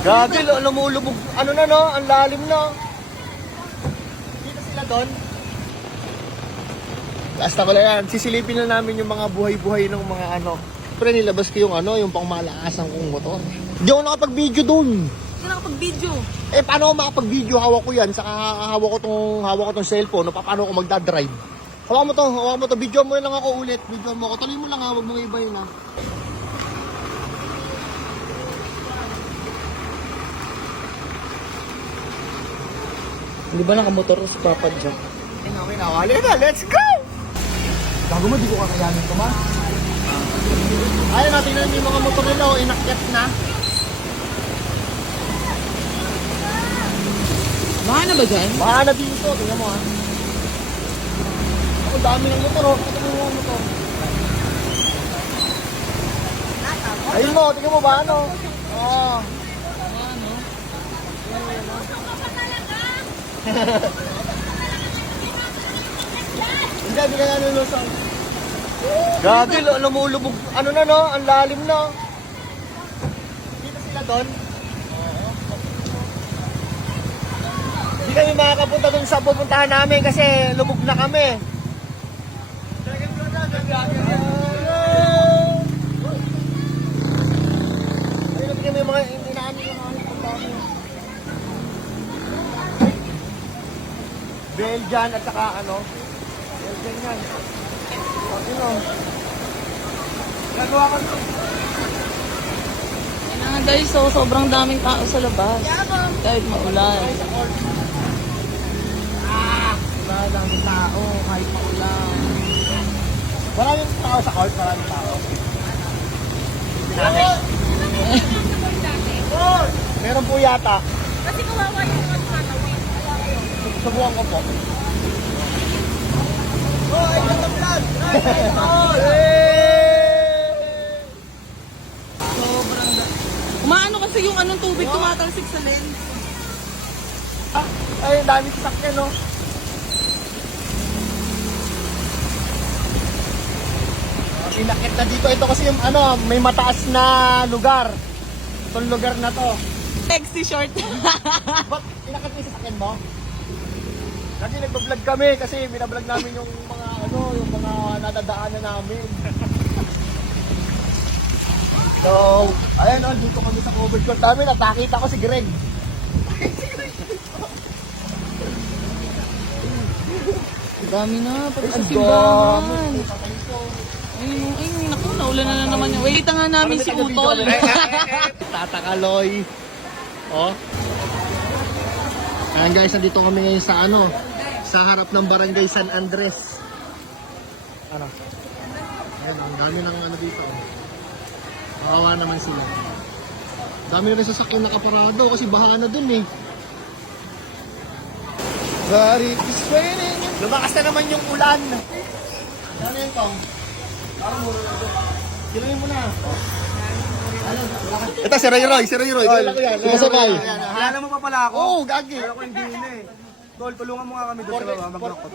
Gagi, lumulubog. Ano na no? Ang lalim na. Dito sila doon. Basta ko lang yan. Sisilipin na namin yung mga buhay-buhay ng mga ano. Pero nilabas ko yung ano, yung pangmalakasan kong motor. Hindi ako nakapag-video doon. Hindi nakapag-video. Eh, paano ako makapag-video? Hawak ko yan. Saka hawak ko tong cellphone. No? Paano ako magdadrive? Hawak mo to. Video mo lang ako ulit. Video mo ako. Tuloy mo lang ha. Huwag mong ibayin ha. Hindi ba nakamotor si Papa Jack? Okay na. Wali na. Let's go! Bago mo, di ko kakayanin ito, ma. Ayun natin na yung mga motor nila. Inakyat na. Baka na ba dyan? Baka na dito. Tingnan mo ha. Ako dami ng motor. Ito mo yung motor. Ayun mo. Tingnan mo ba ano? Oo. Hindi ka nanulusang. Gagi, lumulubog. Ano na no? Ang lalim na. Dito sila doon. Hindi kami makakapunta doon sa pupuntahan namin kasi lubog na kami. Ayun, tingnan mo yung mga inaano yung mga pagkakas. Belgian at saka ano? Belgian yan. Ano? Gagawa ka ito. Kailangan guys, so sobrang daming tao sa labas. Kahit maulan. Wala daming tao kahit maulan. Maraming tao sa court, maraming tao. Meron po yata. Kasi kawawa yung mga tatawin. Subukan ko po. Umaano kasi yung anong tubig tumatalsik sa lens. Ay, dami sasakyan, no? Pinakit na dito. Ito kasi yung ano, may mataas na lugar. Itong lugar na to. Sexy short. Ba't pinakit mo yung sasakyan mo? Kasi nagbablog kami kasi binablog namin yung mga ano, yung mga nadadaanan namin. So, ayan o, dito kami sa cover shot namin at nakita ko si Greg. Dami na, pati sa Ang simbahan. dami. Ay, naku, naulan na naman yun. Wait nga namin si Utol. Tatakaloy. Oh. Ayan guys, nandito kami ngayon sa ano, sa harap ng Barangay San Andres. Ano? Ayan, ang dami ng ano dito. Kawawa naman sila. Dami na rin sasakyan nakaparado kasi baha na dun eh. But it is raining. Lumakas na naman yung ulan. Ano yun, Tong? Parang muro na doon. Kiluhin mo na. Ito, si Roy Roy. Kailan ko yan. Sumasabay. Kilala mo pa pala ako? Oo, gagi. Pero ako hindi na eh. Tol, tulungan mo nga kami doon sa baba. Maglakot.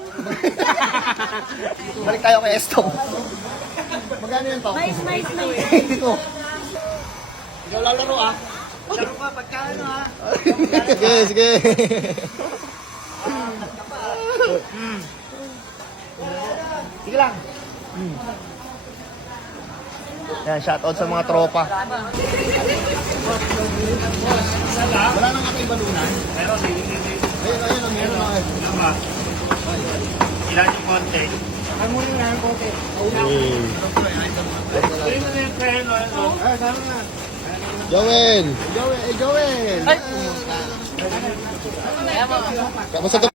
Balik tayo kay Estong. Magkano yun, Tong? Nice. Hindi ko. Ikaw lalaro ah. Laro ka, pagka ano ha? Sige. Sige lang. Yan, shoutout sa mga tropa. Wala nang kami balunan. Ayun, meron. Ilan yung konti? Ang muna na yung konti. Joel! Kamusta